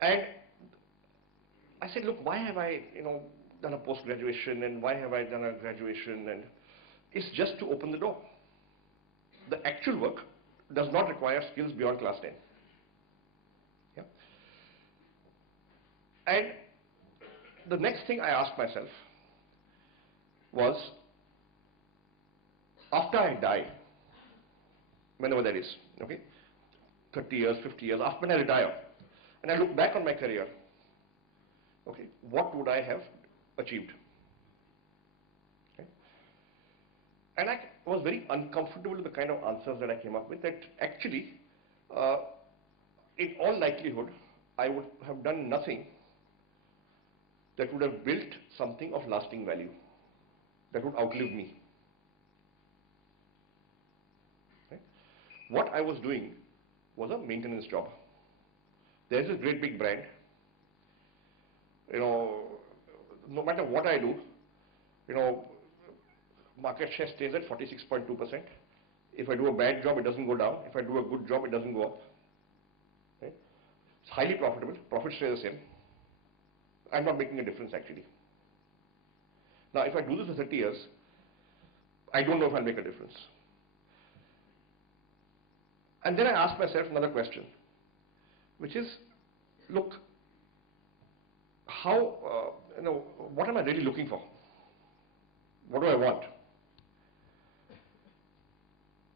And I said, look, why have I, done a post-graduation, and why have I done a graduation? And it's just to open the door. The actual work does not require skills beyond class 10. Yeah? And the next thing I asked myself was, after I die, whenever that is, okay, 30 years, 50 years, after when I retire, and I look back on my career, okay, what would I have achieved? Okay. And I was very uncomfortable with the kind of answers that I came up with, that actually, in all likelihood, I would have done nothing that would have built something of lasting value, that would outlive me. Okay. What I was doing was a maintenance job. There's this great big brand. No matter what I do, market share stays at 46.2%. If I do a bad job, it doesn't go down. If I do a good job, it doesn't go up. Okay? It's highly profitable. Profits stay the same. I'm not making a difference, actually. Now, if I do this for 30 years, I don't know if I'll make a difference. And then I asked myself another question, which is, look, what am I really looking for? What do I want?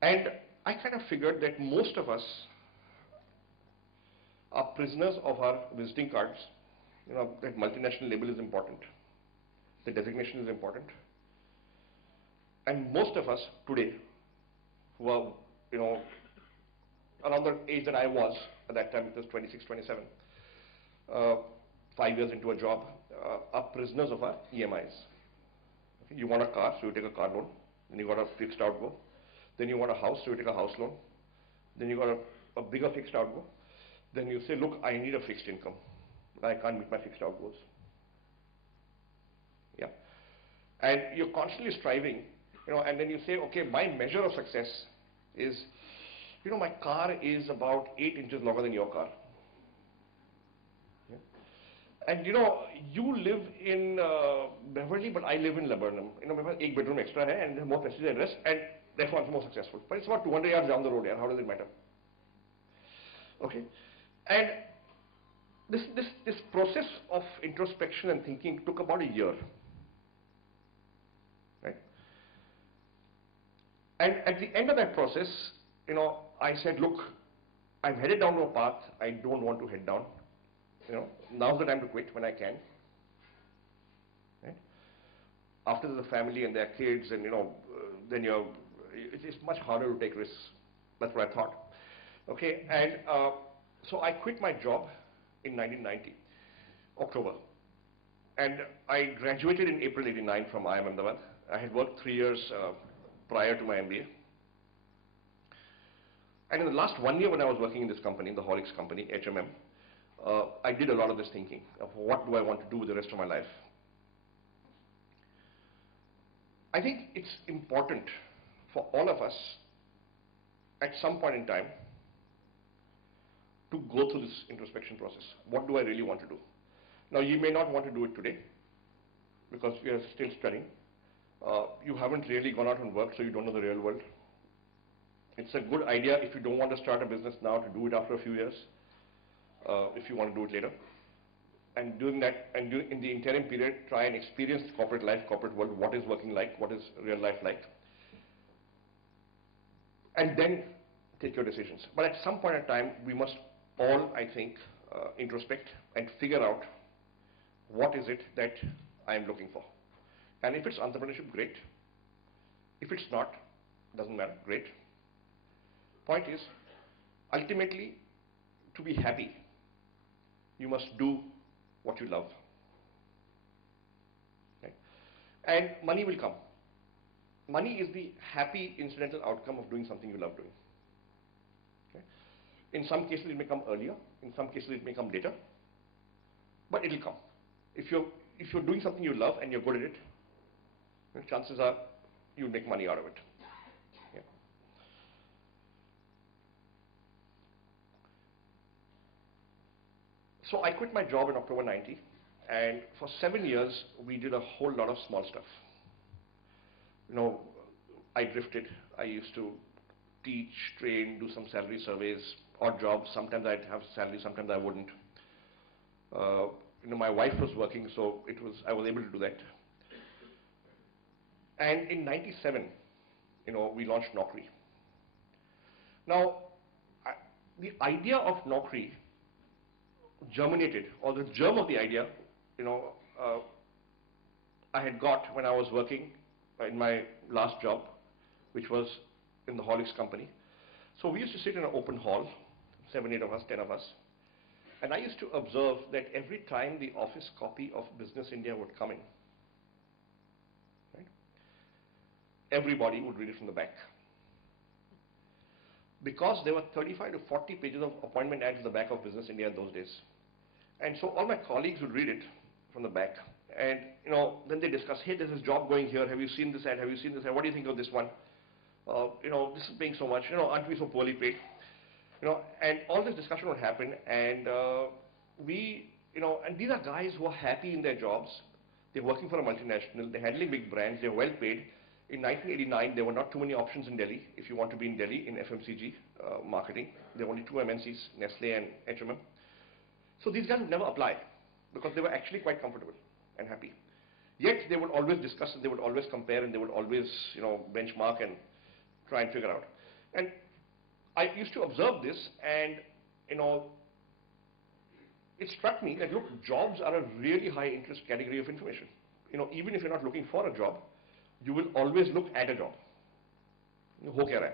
And I kind of figured that most of us are prisoners of our visiting cards. That multinational label is important. The designation is important. And most of us today, who are, around the age that I was, at that time it was 26, 27, 5 years into a job, are prisoners of our EMIs. Okay? You want a car, so you take a car loan. Then you got a fixed outgo. Then you want a house, so you take a house loan. Then you got a bigger fixed outgo. Then you say, look, I need a fixed income. I can't meet my fixed outgoes. Yeah. And you're constantly striving, and then you say, okay, my measure of success is, my car is about 8 inches longer than your car. Yeah. And you live in Beverly, but I live in Laburnum. My one bedroom extra hai, and more prestige and rest, and therefore I'm more successful. But it's about 200 yards down the road, yeah. How does it matter? Okay. And this process of introspection and thinking took about a year. Right? And at the end of that process, I said, look, I'm headed down to a path I don't want to head down. Now's the time to quit when I can. Right? After there's a family and their kids, and then it's much harder to take risks. That's what I thought. Okay, and so I quit my job in 1990, October. And I graduated in April 89 from IIM-UBS. I had worked 3 years prior to my MBA. And in the last 1 year when I was working in this company, the Horlicks company, HMM, I did a lot of this thinking of what do I want to do with the rest of my life. I think it's important for all of us at some point in time to go through this introspection process. What do I really want to do? Now, you may not want to do it today because we are still studying. You haven't really gone out and worked, so you don't know the real world. It's a good idea if you don't want to start a business now to do it after a few years, if you want to do it later. And doing that, and in the interim period, try and experience corporate life, corporate world, what is working like, what is real life like. And then take your decisions. But at some point in time, we must all, I think, introspect and figure out what is it that I am looking for. And if it's entrepreneurship, great. If it's not, doesn't matter, great. Point is, ultimately, to be happy, you must do what you love. Okay? And money will come. Money is the happy incidental outcome of doing something you love doing. Okay? In some cases, it may come earlier. In some cases, it may come later. But it will come. If you're doing something you love and you're good at it, chances are you'll make money out of it. Yeah. So I quit my job in October 90, and for 7 years, we did a whole lot of small stuff. You know, I drifted. I used to teach, train, do some salary surveys, odd jobs. Sometimes I'd have salary, sometimes I wouldn't. You know, my wife was working, so I was able to do that. And in 97, you know, we launched Naukri. Now, the idea of Naukri germinated, or the germ of the idea, you know, I had got when I was working in my last job, which was in the Horlicks company. So we used to sit in an open hall, 7, 8 of us, 10 of us, and I used to observe that every time the office copy of Business India would come in, right, everybody would read it from the back. Because there were 35 to 40 pages of appointment ads in the back of Business India in those days. And so all my colleagues would read it from the back, and you know, then they discuss, hey, there's this job going here, have you seen this ad, have you seen this ad, what do you think of this one? You know, this is paying so much, you know, aren't we so poorly paid? You know, and all this discussion would happen, and you know, and these are guys who are happy in their jobs. They're working for a multinational, they're handling big brands, they're well paid. In 1989, there were not too many options in Delhi. If you want to be in Delhi in FMCG marketing, there were only 2 MNCs, Nestle and H&M. So these guys would never apply because they were actually quite comfortable and happy. Yet they would always discuss and they would always compare and they would always, you know, benchmark and try and figure out. And I used to observe this, and you know, it struck me that look, jobs are a really high interest category of information. You know, even if you're not looking for a job, you will always look at a job. Ho kya raha hai?